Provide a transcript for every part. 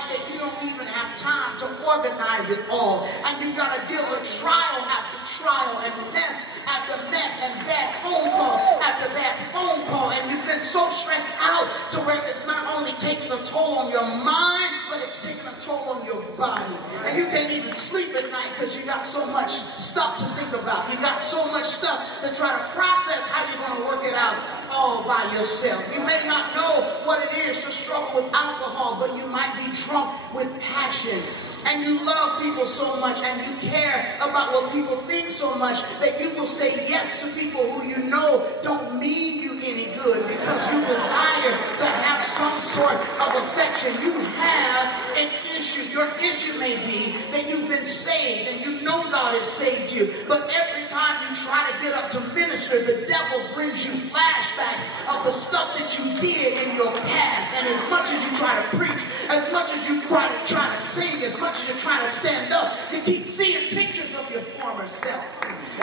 like that you don't even have time to organize it all. And you've got to deal with trial after trial and mess after mess and bad phone call after bad phone call. And you've been so stressed out to where it's not only taking a toll on your mind, but it's taking a toll on your body. And you can't even sleep at night because you got so much stuff to think about. You got so much stuff to try to process how you're going to work it out all by yourself. You may not know what it is to struggle with alcohol, but you might be drunk with passion. And you love people so much and you care about what people think so much that you will say yes to people who you know don't mean you any good because you desire to have some sort of affection. You have an issue. Your issue may be that you've been saved and you know God has saved you, but every time you try to get up to minister, the devil brings you flashbacks of the stuff that you did in your past. And as much as you try to preach, as much as you try to sing, as much as you try to stand up, you keep seeing pictures of your former self.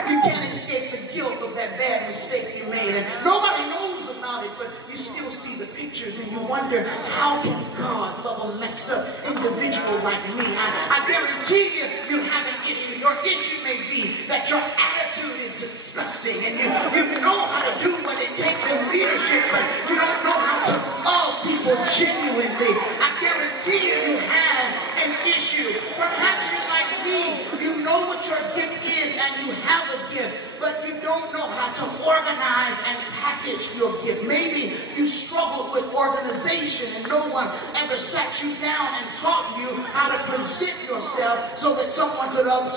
You can't escape the guilt of that bad mistake you made. And nobody knows about it, but you still see the pictures and you wonder, how can God love a messed up individual like me? I guarantee you have an issue. Your issue may be that your attitude is disgusting and you know how to do what it takes in leadership, but you don't know how to love people genuinely. I guarantee you have an issue. Perhaps you're like me. You know what your gift is and you have a gift, but you don't know how to organize and package your gift. Maybe you struggled with organization and no one ever sat you down and taught you how to present yourself so that someone else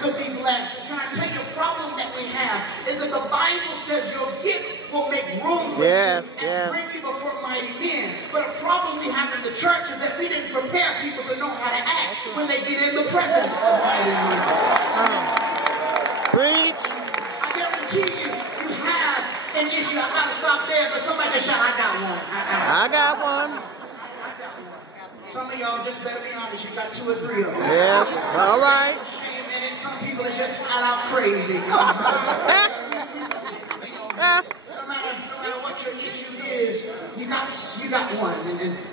could be blessed. Can I tell you a problem that we have is that the Bible says your gift will make room for you and bring you before mighty men. But a problem we have in the church is that we didn't prepare people to know how to act when they get in the presence of mighty men. Preach. I guarantee you have an issue. I gotta stop there, but somebody can shout, I got one. I got one. I got one. Some of y'all just better be honest. You got 2 or 3 of them. Yes. All right. Shame in it. Some people are just flat out crazy. No matter what your issue is, you got one.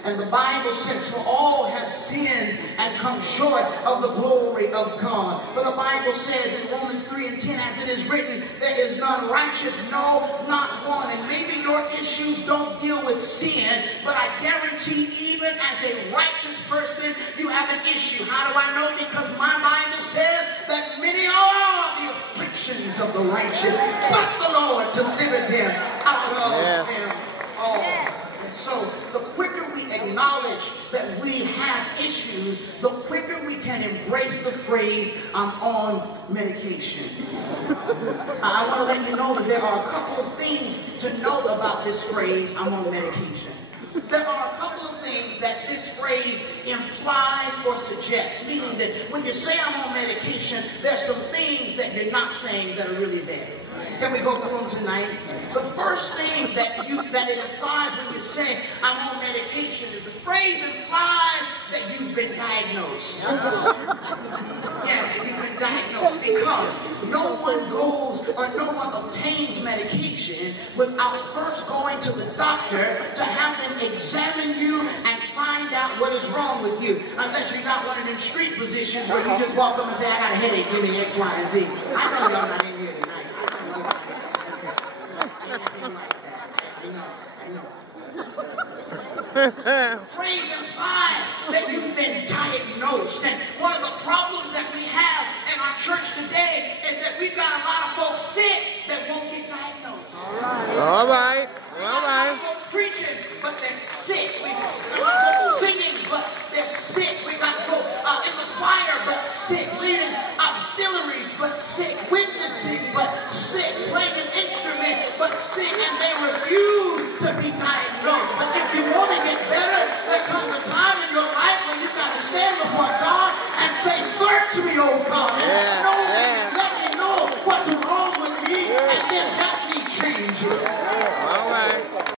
And the Bible says, for all have sinned and come short of the glory of God. But the Bible says in Romans 3:10, as it is written, there is none righteous, no, not one. And maybe your issues don't deal with sin, but I guarantee even as a righteous person, you have an issue. How do I know? Because my Bible says that many are the afflictions of the righteous, but the Lord delivered them out of them all. And so the quicker we acknowledge that we have issues, the quicker we can embrace the phrase, I'm on medication. I want to let you know that there are a couple of things to know about this phrase, I'm on medication. There are a couple of things that this phrase implies or suggests, meaning that when you say I'm on medication, there's some things that you're not saying that are really there. Can we go through them tonight? The first thing that it implies when you say I'm on medication is the phrase implies that you've been diagnosed. Yeah, you've been diagnosed because no one goes or no one obtains medication without first going to the doctor to have them examine you and find out what is wrong with you. Unless you're not one of them street physicians where you just walk up and say, I got a headache, give me X, Y, and Z. I know y'all not in here tonight. I know. The phrase implies that you've been diagnosed. And one of the problems that we have in our church today is that we've got a lot of folks sick that won't get diagnosed. All right. People preaching, but they're sick.